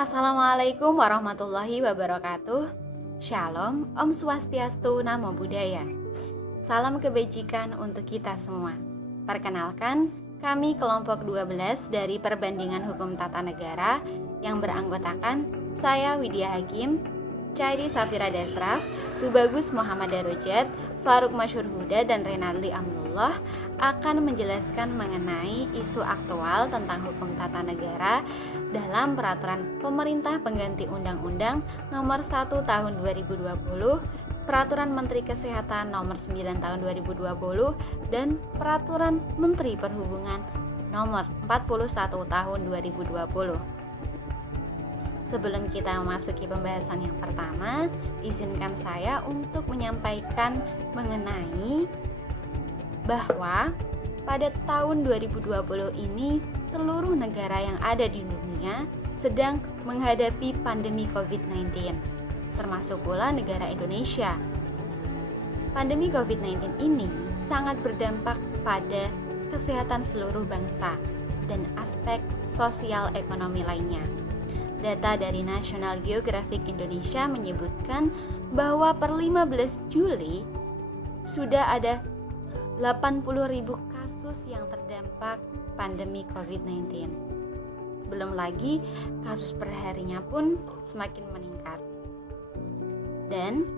Assalamualaikum warahmatullahi wabarakatuh. Shalom, Om Swastiastu, Namo Buddhaya. Salam kebajikan untuk kita semua. Perkenalkan, kami kelompok 12 dari Perbandingan Hukum Tata Negara yang beranggotakan saya Widya Hakim, Cairi Safira Dasraf, Tubagus Muhammad Darujat, Faruk Masyhur Huda, dan Renaldi Amrullah akan menjelaskan mengenai isu aktual tentang hukum tata negara dalam peraturan pemerintah pengganti Undang-Undang Nomor 1 Tahun 2020, Peraturan Menteri Kesehatan Nomor 9 Tahun 2020, dan Peraturan Menteri Perhubungan Nomor 41 Tahun 2020. Sebelum kita memasuki pembahasan yang pertama, izinkan saya untuk menyampaikan mengenai bahwa pada tahun 2020 ini seluruh negara yang ada di dunia sedang menghadapi pandemi COVID-19, termasuk pula negara Indonesia. Pandemi COVID-19 ini sangat berdampak pada kesehatan seluruh bangsa dan aspek sosial ekonomi lainnya. Data dari National Geographic Indonesia menyebutkan bahwa per 15 Juli sudah ada 80.000 kasus yang terdampak pandemi COVID-19. Belum lagi kasus perharinya pun semakin meningkat. Dan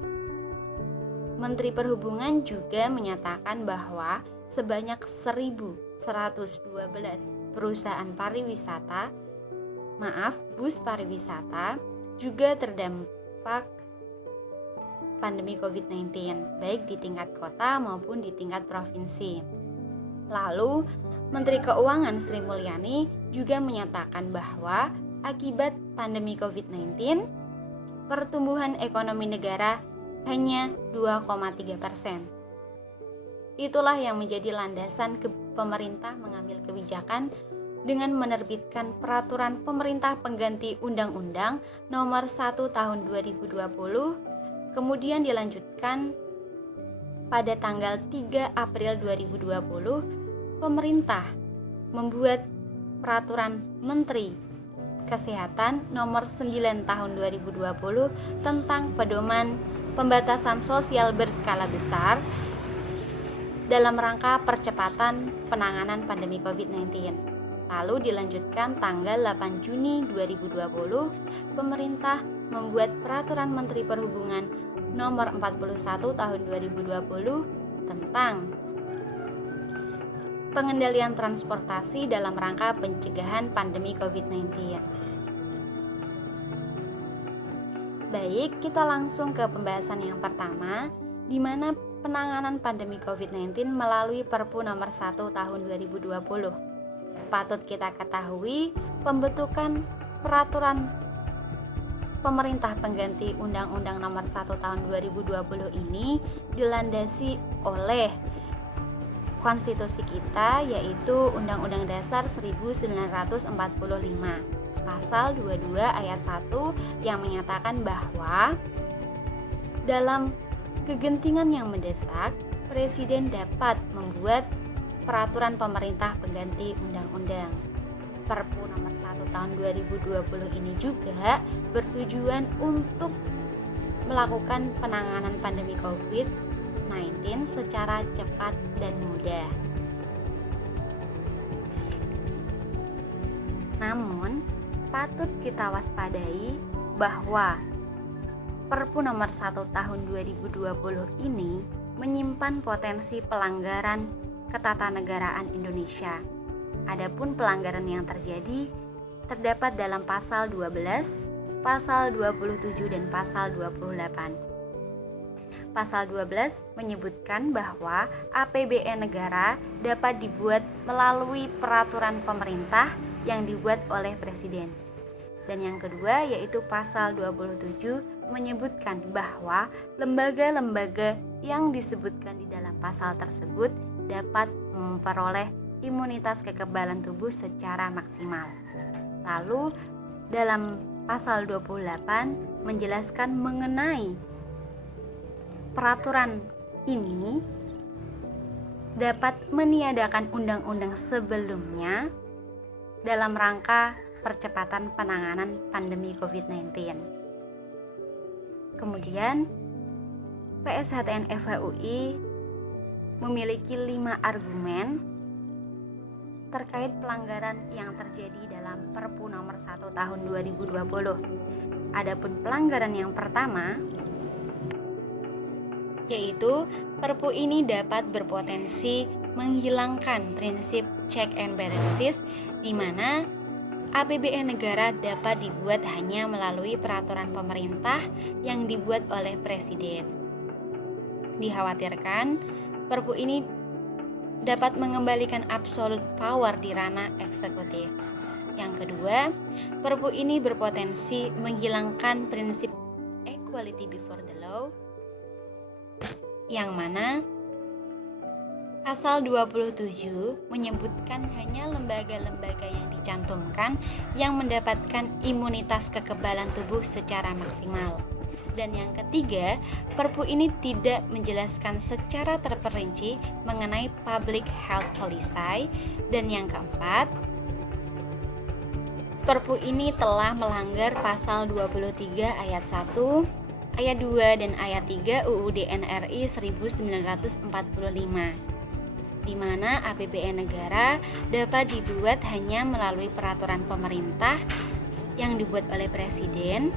Menteri Perhubungan juga menyatakan bahwa sebanyak 1.112 perusahaan bus pariwisata juga terdampak pandemi COVID-19, baik di tingkat kota maupun di tingkat provinsi. Lalu, Menteri Keuangan Sri Mulyani juga menyatakan bahwa akibat pandemi COVID-19, pertumbuhan ekonomi negara hanya 2,3%. Itulah yang menjadi landasan pemerintah mengambil kebijakan dengan menerbitkan peraturan pemerintah pengganti Undang-Undang Nomor 1 Tahun 2020, kemudian dilanjutkan pada tanggal 3 April 2020, pemerintah membuat peraturan Menteri Kesehatan Nomor 9 Tahun 2020 tentang pedoman pembatasan sosial berskala besar dalam rangka percepatan penanganan pandemi COVID-19. Lalu dilanjutkan tanggal 8 Juni 2020, pemerintah membuat Peraturan Menteri Perhubungan Nomor 41 Tahun 2020 tentang pengendalian transportasi dalam rangka pencegahan pandemi COVID-19. Baik, kita langsung ke pembahasan yang pertama, di mana penanganan pandemi COVID-19 melalui Perpu Nomor 1 Tahun 2020. Patut kita ketahui, pembentukan peraturan pemerintah pengganti Undang-Undang Nomor 1 Tahun 2020 ini dilandasi oleh konstitusi kita, yaitu Undang-Undang Dasar 1945, Pasal 22 ayat 1 yang menyatakan bahwa dalam kegentingan yang mendesak, Presiden dapat membuat peraturan pemerintah pengganti undang-undang. Perpu Nomor 1 Tahun 2020 ini juga bertujuan untuk melakukan penanganan pandemi COVID-19 secara cepat dan mudah. Namun, patut kita waspadai bahwa Perpu Nomor 1 Tahun 2020 ini menyimpan potensi pelanggaran ketatanegaraan Indonesia. Adapun pelanggaran yang terjadi terdapat dalam pasal 12, pasal 27 dan pasal 28. Pasal 12 menyebutkan bahwa APBN negara dapat dibuat melalui peraturan pemerintah yang dibuat oleh Presiden. Dan yang kedua yaitu pasal 27 menyebutkan bahwa lembaga-lembaga yang disebutkan di dalam pasal tersebut dapat memperoleh imunitas kekebalan tubuh secara maksimal. Lalu dalam pasal 28 menjelaskan mengenai peraturan ini dapat meniadakan undang-undang sebelumnya dalam rangka percepatan penanganan pandemi COVID-19. Kemudian, PSHTN FHUI memiliki 5 argumen terkait pelanggaran yang terjadi dalam Perpu nomor 1 tahun 2020. Adapun pelanggaran yang pertama yaitu Perpu ini dapat berpotensi menghilangkan prinsip check and balances di mana APBN negara dapat dibuat hanya melalui peraturan pemerintah yang dibuat oleh Presiden. Dikhawatirkan Perpu ini dapat mengembalikan absolute power di ranah eksekutif. Yang kedua, Perpu ini berpotensi menghilangkan prinsip equality before the law, yang mana Pasal 27 menyebutkan hanya lembaga-lembaga yang dicantumkan yang mendapatkan imunitas kekebalan tubuh secara maksimal. Dan yang ketiga, Perpu ini tidak menjelaskan secara terperinci mengenai public health policy. Dan yang keempat, Perpu ini telah melanggar pasal 23 ayat 1, ayat 2 dan ayat 3 UUD NRI 1945, di mana APBN negara dapat dibuat hanya melalui peraturan pemerintah yang dibuat oleh Presiden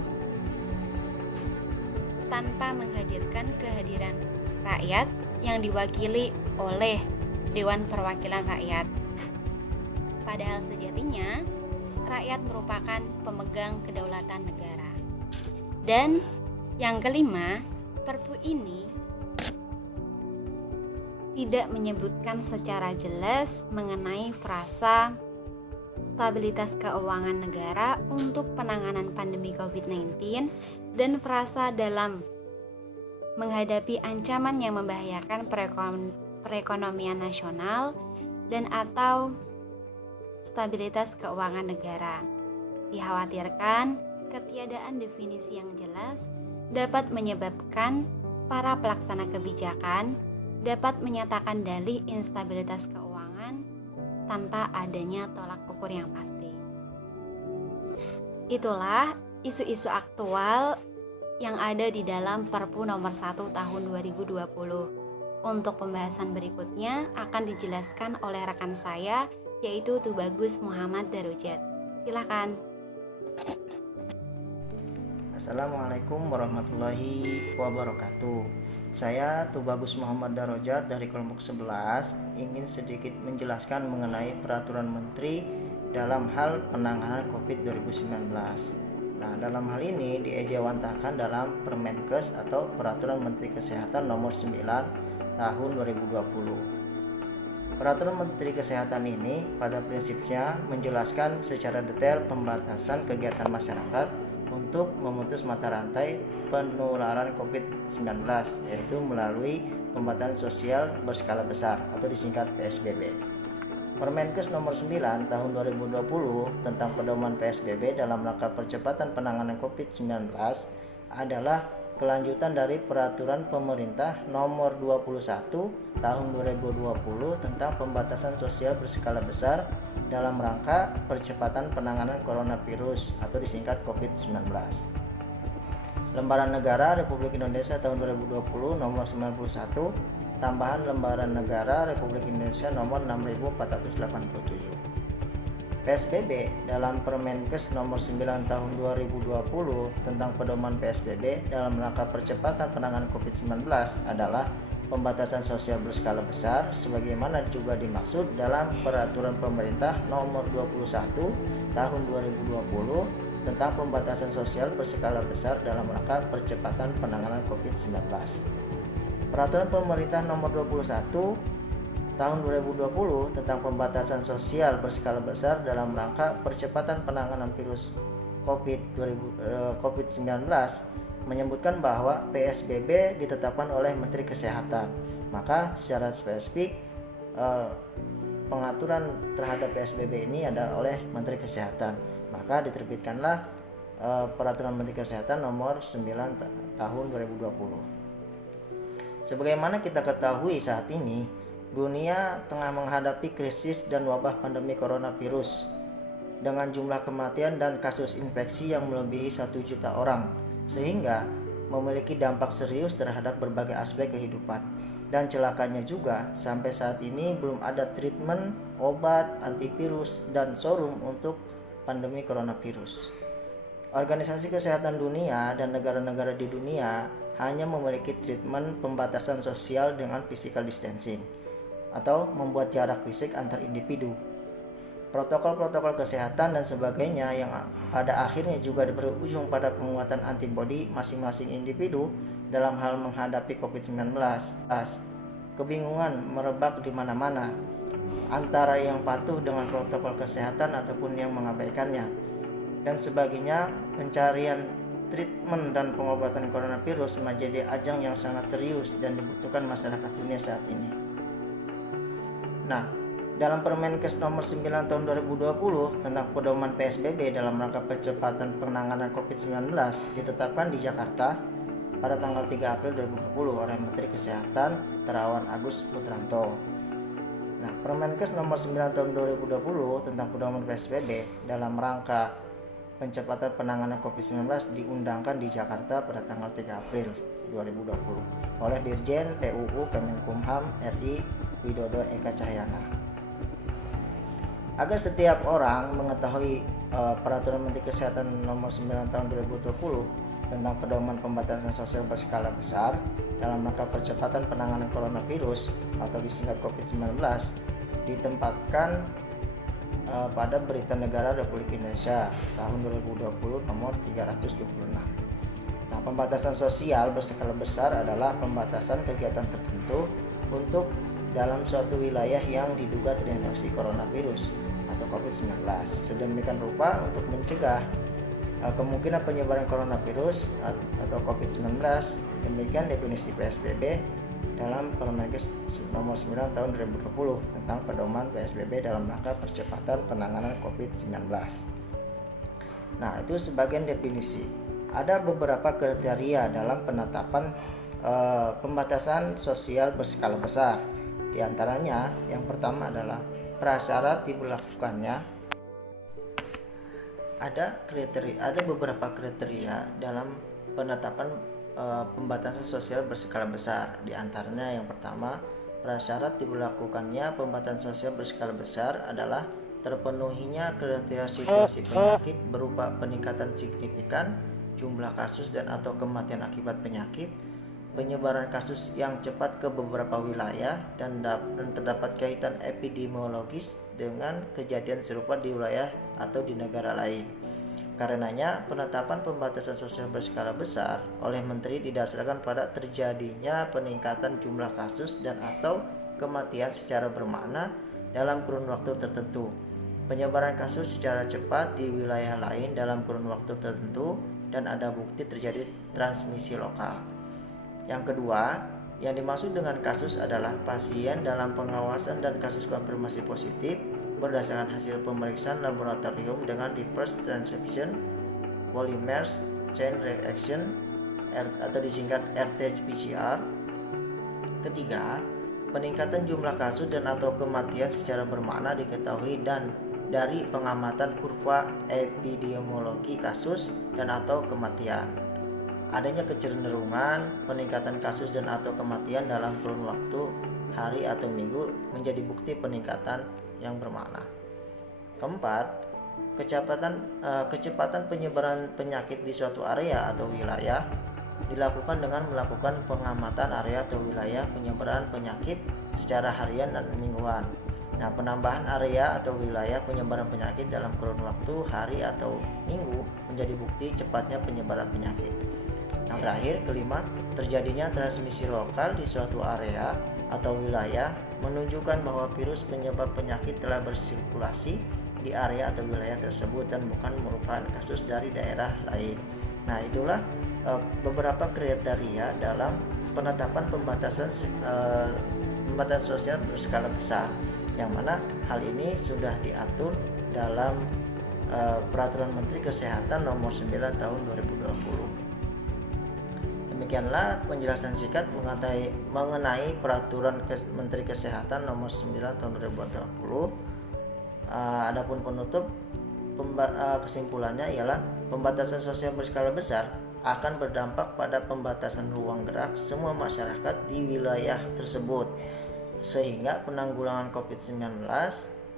tanpa menghadirkan kehadiran rakyat yang diwakili oleh Dewan Perwakilan Rakyat. Padahal sejatinya rakyat merupakan pemegang kedaulatan negara. Dan yang kelima, Perpu ini tidak menyebutkan secara jelas mengenai frasa stabilitas keuangan negara untuk penanganan pandemi COVID-19 dan frasa dalam menghadapi ancaman yang membahayakan perekonomian nasional dan atau stabilitas keuangan negara. Dikhawatirkan ketiadaan definisi yang jelas dapat menyebabkan para pelaksana kebijakan dapat menyatakan dalih instabilitas keuangan tanpa adanya tolak ukur yang pasti. Itulah isu-isu aktual yang ada di dalam Perpu nomor 1 tahun 2020. Untuk pembahasan berikutnya akan dijelaskan oleh rekan saya, yaitu Tubagus Muhammad Darujat. Silakan. Assalamualaikum warahmatullahi wabarakatuh. Saya Tubagus Muhammad Darujat dari kelompok 11 ingin sedikit menjelaskan mengenai peraturan menteri dalam hal penanganan COVID-19. Nah, dalam hal ini diejawantahkan dalam Permenkes atau Peraturan Menteri Kesehatan nomor 9 tahun 2020. Peraturan Menteri Kesehatan ini pada prinsipnya menjelaskan secara detail pembatasan kegiatan masyarakat untuk memutus mata rantai penularan COVID-19, yaitu melalui pembatasan sosial berskala besar atau disingkat PSBB. Permenkes nomor 9 tahun 2020 tentang pedoman PSBB dalam rangka percepatan penanganan COVID-19 adalah kelanjutan dari peraturan pemerintah nomor 21 tahun 2020 tentang pembatasan sosial berskala besar dalam rangka percepatan penanganan coronavirus atau disingkat COVID-19. Lembaran Negara Republik Indonesia tahun 2020 nomor 91, tambahan Lembaran Negara Republik Indonesia nomor 6487. PSBB dalam Permenkes nomor 9 tahun 2020 tentang pedoman PSBB dalam rangka percepatan penanganan COVID-19 adalah pembatasan sosial berskala besar sebagaimana juga dimaksud dalam peraturan pemerintah nomor 21 tahun 2020 tentang pembatasan sosial berskala besar dalam rangka percepatan penanganan COVID-19. Peraturan pemerintah nomor 21 tahun 2020 tentang pembatasan sosial berskala besar dalam rangka percepatan penanganan virus COVID-19 menyebutkan bahwa PSBB ditetapkan oleh Menteri Kesehatan. Maka secara spesifik pengaturan terhadap PSBB ini adalah oleh Menteri Kesehatan. Maka diterbitkanlah Peraturan Menteri Kesehatan nomor 9 tahun 2020. Sebagaimana kita ketahui saat ini, dunia tengah menghadapi krisis dan wabah pandemi coronavirus. dengan jumlah kematian dan kasus infeksi yang melebihi 1 juta orang, sehingga memiliki dampak serius terhadap berbagai aspek kehidupan. Dan celakanya juga, sampai saat ini belum ada treatment, obat, antivirus, dan serum untuk pandemi coronavirus. Organisasi Kesehatan Dunia dan negara-negara di dunia hanya memiliki treatment pembatasan sosial dengan physical distancing atau membuat jarak fisik antar individu, protokol-protokol kesehatan dan sebagainya, yang pada akhirnya juga berujung pada penguatan antibodi masing-masing individu dalam hal menghadapi COVID-19. Kebingungan merebak di mana-mana antara yang patuh dengan protokol kesehatan ataupun yang mengabaikannya dan sebagainya. Pencarian treatment dan pengobatan coronavirus menjadi ajang yang sangat serius dan dibutuhkan masyarakat dunia saat ini. Nah, dalam Permenkes nomor 9 tahun 2020 tentang pedoman PSBB dalam rangka percepatan penanganan COVID-19 ditetapkan di Jakarta pada tanggal 3 April 2020 oleh Menteri Kesehatan Terawan Agus Putranto. Nah, Permenkes nomor 9 tahun 2020 tentang pedoman PSBB dalam rangka percepatan penanganan COVID-19 diundangkan di Jakarta pada tanggal 3 April 2020 oleh Dirjen PUU Kemenkumham RI Widodo Eka Cahyana. Agar setiap orang mengetahui Peraturan Menteri Kesehatan nomor 9 tahun 2020 tentang pedoman pembatasan sosial berskala besar dalam rangka percepatan penanganan coronavirus atau disingkat COVID-19 ditempatkan pada Berita Negara Republik Indonesia tahun 2020 nomor 326. Nah, pembatasan sosial berskala besar adalah pembatasan kegiatan tertentu untuk dalam suatu wilayah yang diduga terinfeksi coronavirus atau COVID-19. Sedemikian rupa untuk mencegah kemungkinan penyebaran coronavirus atau COVID-19. Demikian definisi PSBB dalam Permenkes nomor 9 tahun 2020 tentang pedoman PSBB dalam rangka percepatan penanganan COVID-19. Nah, itu sebagian definisi. Ada beberapa kriteria dalam penetapan pembatasan sosial berskala besar. Di antaranya, yang pertama adalah prasyarat diberlakukannya. Ada beberapa kriteria dalam penetapan pembatasan sosial berskala besar. Di antaranya yang pertama, prasyarat diberlakukannya pembatasan sosial berskala besar adalah terpenuhinya kriteria situasi penyakit berupa peningkatan signifikan jumlah kasus dan atau kematian akibat penyakit, penyebaran kasus yang cepat ke beberapa wilayah, dan terdapat kaitan epidemiologis dengan kejadian serupa di wilayah atau di negara lain. Karenanya, penetapan pembatasan sosial berskala besar oleh Menteri didasarkan pada terjadinya peningkatan jumlah kasus dan atau kematian secara bermakna dalam kurun waktu tertentu, penyebaran kasus secara cepat di wilayah lain dalam kurun waktu tertentu, dan ada bukti terjadi transmisi lokal. Yang kedua, yang dimaksud dengan kasus adalah pasien dalam pengawasan dan kasus konfirmasi positif berdasarkan hasil pemeriksaan laboratorium dengan reverse transcription polymers chain reaction atau disingkat RT-PCR. Ketiga, peningkatan jumlah kasus dan atau kematian secara bermakna diketahui dan dari pengamatan kurva epidemiologi kasus dan atau kematian. Adanya kecenderungan peningkatan kasus dan atau kematian dalam kurun waktu hari atau minggu menjadi bukti peningkatan yang bermakna. Keempat, kecepatan penyebaran penyakit di suatu area atau wilayah dilakukan dengan melakukan pengamatan area atau wilayah penyebaran penyakit secara harian dan mingguan. Nah, penambahan area atau wilayah penyebaran penyakit dalam kurun waktu hari atau minggu menjadi bukti cepatnya penyebaran penyakit. Yang terakhir, kelima, terjadinya transmisi lokal di suatu area atau wilayah menunjukkan bahwa virus penyebab penyakit telah bersirkulasi di area atau wilayah tersebut dan bukan merupakan kasus dari daerah lain. Nah, itulah beberapa kriteria dalam penetapan pembatasan sosial berskala besar, yang mana hal ini sudah diatur dalam Peraturan Menteri Kesehatan nomor 9 tahun 2020. Demikianlah penjelasan singkat mengenai Peraturan Menteri Kesehatan nomor 9 tahun 2020. Adapun penutup, Kesimpulannya ialah pembatasan sosial berskala besar akan berdampak pada pembatasan ruang gerak semua masyarakat di wilayah tersebut, sehingga penanggulangan COVID-19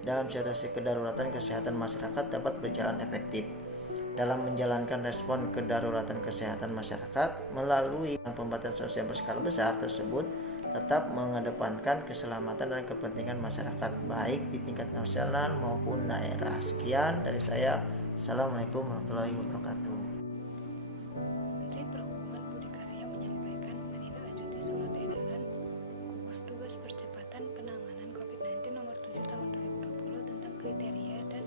dalam situasi kedaruratan kesehatan masyarakat dapat berjalan efektif. Dalam menjalankan respon kedaruratan kesehatan masyarakat melalui pembatasan sosial berskala besar tersebut tetap mengedepankan keselamatan dan kepentingan masyarakat baik di tingkat nasional maupun daerah. Sekian dari saya. Assalamualaikum warahmatullahi wabarakatuh. Menteri Perhubungan Budi Karya menyampaikan menindaklanjuti surat edaran gugus tugas percepatan penanganan COVID-19 nomor 7 tahun 2020 tentang kriteria dan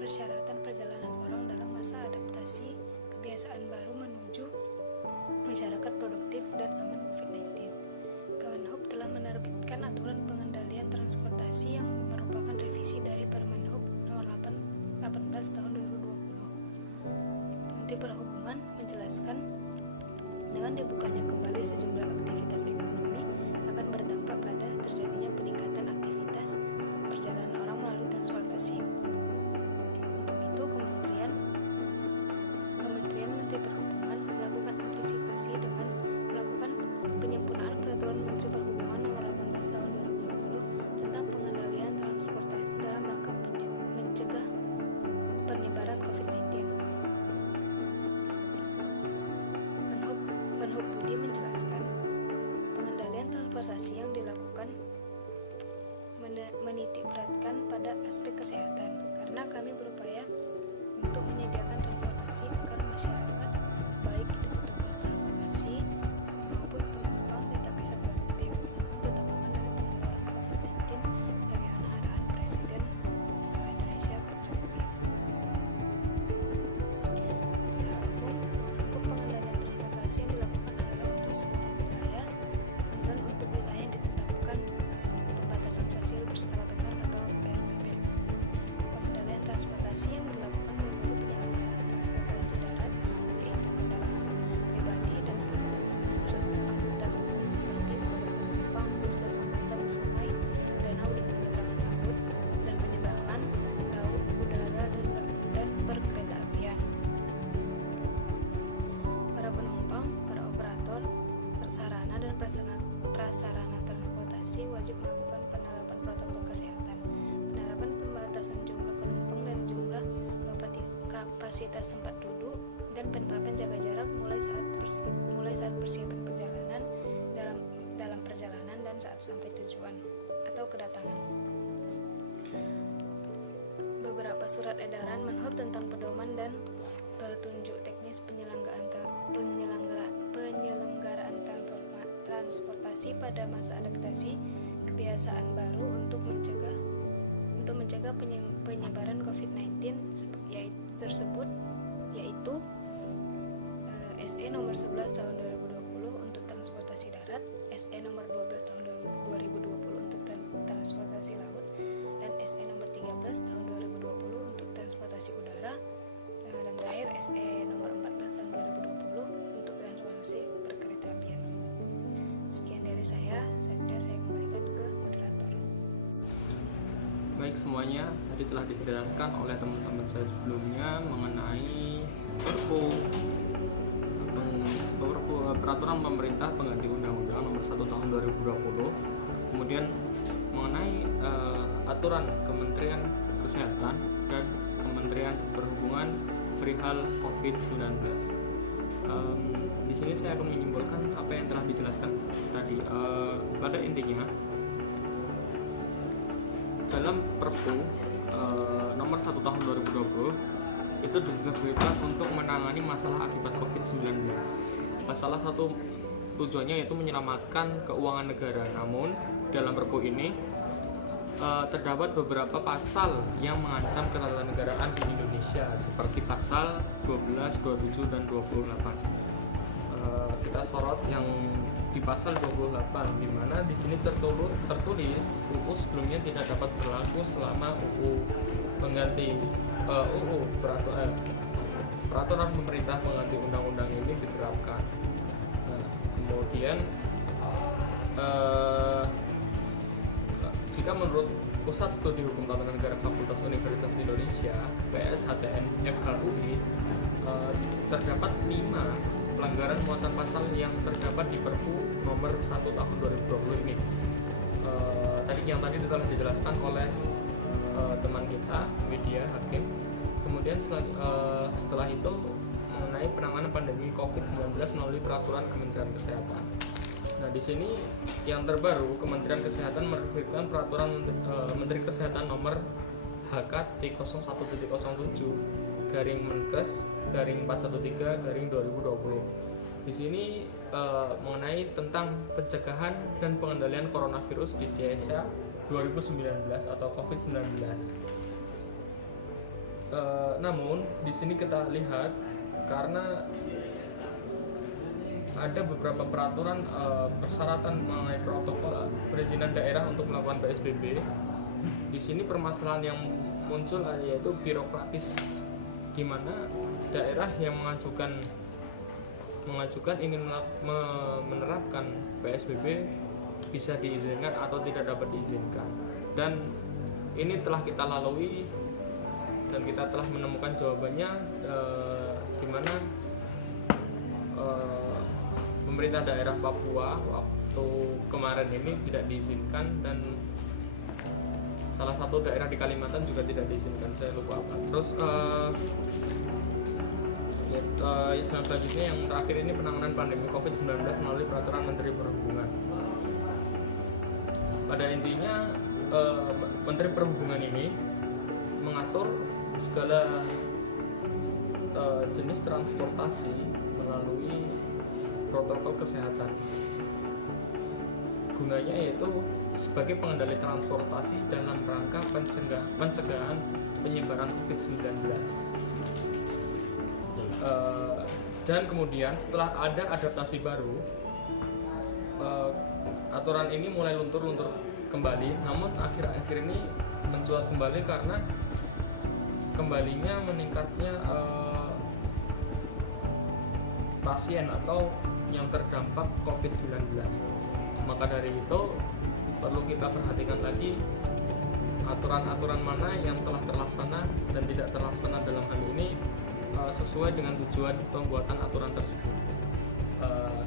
persyaratan perjalanan orang dalam masa adaptasi kebiasaan baru menuju masyarakat produktif dan aman COVID-19. Kemenhub telah menerbitkan aturan pengendalian transportasi yang merupakan revisi dari Permenhub nomor 18 tahun 2020. Menteri Perhubungan menjelaskan dengan dibukanya kembali sejumlah aktivitas ekonomi akan berdampak pada terjadinya peningkatan aktivitas perjalanan orang melalui transportasi. Untuk itu, Kementerian Menteri Perhubungan melakukan antisipasi dengan melakukan penyempurnaan Peraturan Menteri Perhubungan Nomor 18 Tahun 2020 tentang pengendalian transportasi dalam rangka mencegah penyebaran COVID-19. Menhub Budi menjelaskan pengendalian transportasi yang dilakukan menitikberatkan pada aspek kesehatan, karena kami berupaya untuk menyediakan transportasi agar masyarakat, baik itu petugas transportasi maupun penumpang, tetap bisa produktif namun tetap aman dari penularan COVID-19 sebagaimana arahan Presiden Indonesia Pak Jokowi. Secara umum, lingkup pengendalian transportasi yang dilakukan adalah untuk seluruh wilayah dan untuk wilayah yang ditetapkan pembatasan sosial berskala besar atau PSBB. Pengendalian transportasi yang dilakukan melalui penyelenggaraan transportasi darat, yaitu kendaraan pribadi dan angkutan umum seperti mobil penumpang, bus dan angkutan sungai, danau dan penyeberangan laut, dan penyeberangan laut, udara dan perkeretaapian. Para penumpang, para operator, sarana dan prasarana transportasi wajib melakukan penerapan protokol kesehatan, penerapan pembatasan jumlah penumpang dan jumlah kapasitas tempat duduk, dan penerapan jaga jarak mulai saat persiapan perjalanan, dalam perjalanan dan saat sampai tujuan atau kedatangan. Beberapa surat edaran Menhub tentang pedoman dan petunjuk teknis penyelenggaraan transportasi pada masa adaptasi kebiasaan baru untuk mencegah penyebaran COVID-19 yaitu SE nomor 11 tahun 2020 untuk transportasi darat, SE nomor 12 tahun 2020 untuk transportasi laut, dan SE nomor 13 tahun 2020 untuk transportasi udara, dan terakhir SE nomor 14 tahun 2020 untuk transportasi perkeretaapian. Sekian dari saya kembalikan ke moderator. Baik semuanya, tadi telah dijelaskan oleh teman-teman saya sebelumnya mengenai peraturan pemerintah pengganti Undang-Undang Nomor 1 Tahun 2020, kemudian mengenai aturan Kementerian Kesehatan dan Kementerian Perhubungan perihal COVID-19. Di sini saya akan menyimpulkan apa yang telah dijelaskan tadi. Pada intinya, dalam Perpu nomor 1 tahun 2020 itu diterbitkan untuk menangani masalah akibat COVID-19. Salah satu tujuannya yaitu menyelamatkan keuangan negara. Namun dalam Perpu ini terdapat beberapa pasal yang mengancam ketatanegaraan di Indonesia, seperti pasal 12, 27 dan 28. Kita sorot yang di pasal 28, di mana di sini tertulis UU sebelumnya tidak dapat berlaku selama UU pengganti peraturan pemerintah pengganti undang-undang ini diterapkan. Kemudian jika menurut Pusat Studi Hukum Tata Negara Fakultas Universitas Indonesia (PSHTN FHUI), terdapat 5 pelanggaran muatan pasal yang terdapat di Perpu nomor 1 tahun 2020 ini. Yang tadi telah dijelaskan oleh teman kita Widya Hakim. Kemudian setelah itu mengenai penanganan pandemi COVID-19 melalui peraturan Kementerian Kesehatan. Nah, di sini yang terbaru, Kementerian Kesehatan menerbitkan peraturan Menteri Kesehatan nomor HK/01.01/Menkes/413/2020. Di sini mengenai tentang pencegahan dan pengendalian coronavirus di Indonesia 2019 atau COVID-19. Namun di sini kita lihat karena ada beberapa peraturan persyaratan mengenai protokol perizinan daerah untuk melakukan PSBB. Di sini permasalahan yang muncul yaitu birokratis, di mana daerah yang mengajukan ingin menerapkan PSBB bisa diizinkan atau tidak dapat diizinkan. Dan ini telah kita lalui dan kita telah menemukan jawabannya, di mana pemerintah daerah Papua waktu kemarin ini tidak diizinkan, dan salah satu daerah di Kalimantan juga tidak diizinkan, saya lupa apa. Terus selanjutnya yang terakhir ini penanganan pandemi COVID-19 melalui peraturan Menteri Perhubungan. Pada intinya Menteri Perhubungan ini mengatur segala jenis transportasi melalui protokol kesehatan. Gunanya yaitu sebagai pengendali transportasi dalam rangka pencegahan penyebaran COVID-19. Dan kemudian setelah ada adaptasi baru, aturan ini mulai luntur kembali. Namun akhir-akhir ini mencuat kembali karena kembalinya meningkatnya pasien atau yang terdampak COVID-19. Maka dari itu perlu kita perhatikan lagi aturan-aturan mana yang telah terlaksana dan tidak terlaksana dalam hal ini sesuai dengan tujuan pembuatan aturan tersebut.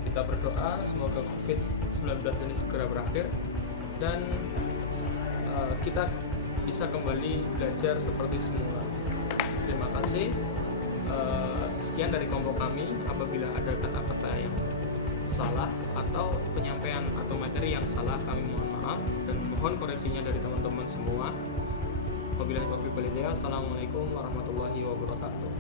Kita berdoa semoga COVID-19 ini segera berakhir dan kita bisa kembali belajar seperti semula. Terima kasih. Sekian dari kelompok kami. Apabila ada kata-kata yang salah atau penyampaian atau materi yang salah, kami mohon maaf dan mohon koreksinya dari teman-teman semua. Wabillahi taufiq wal hidayah. Assalamualaikum warahmatullahi wabarakatuh.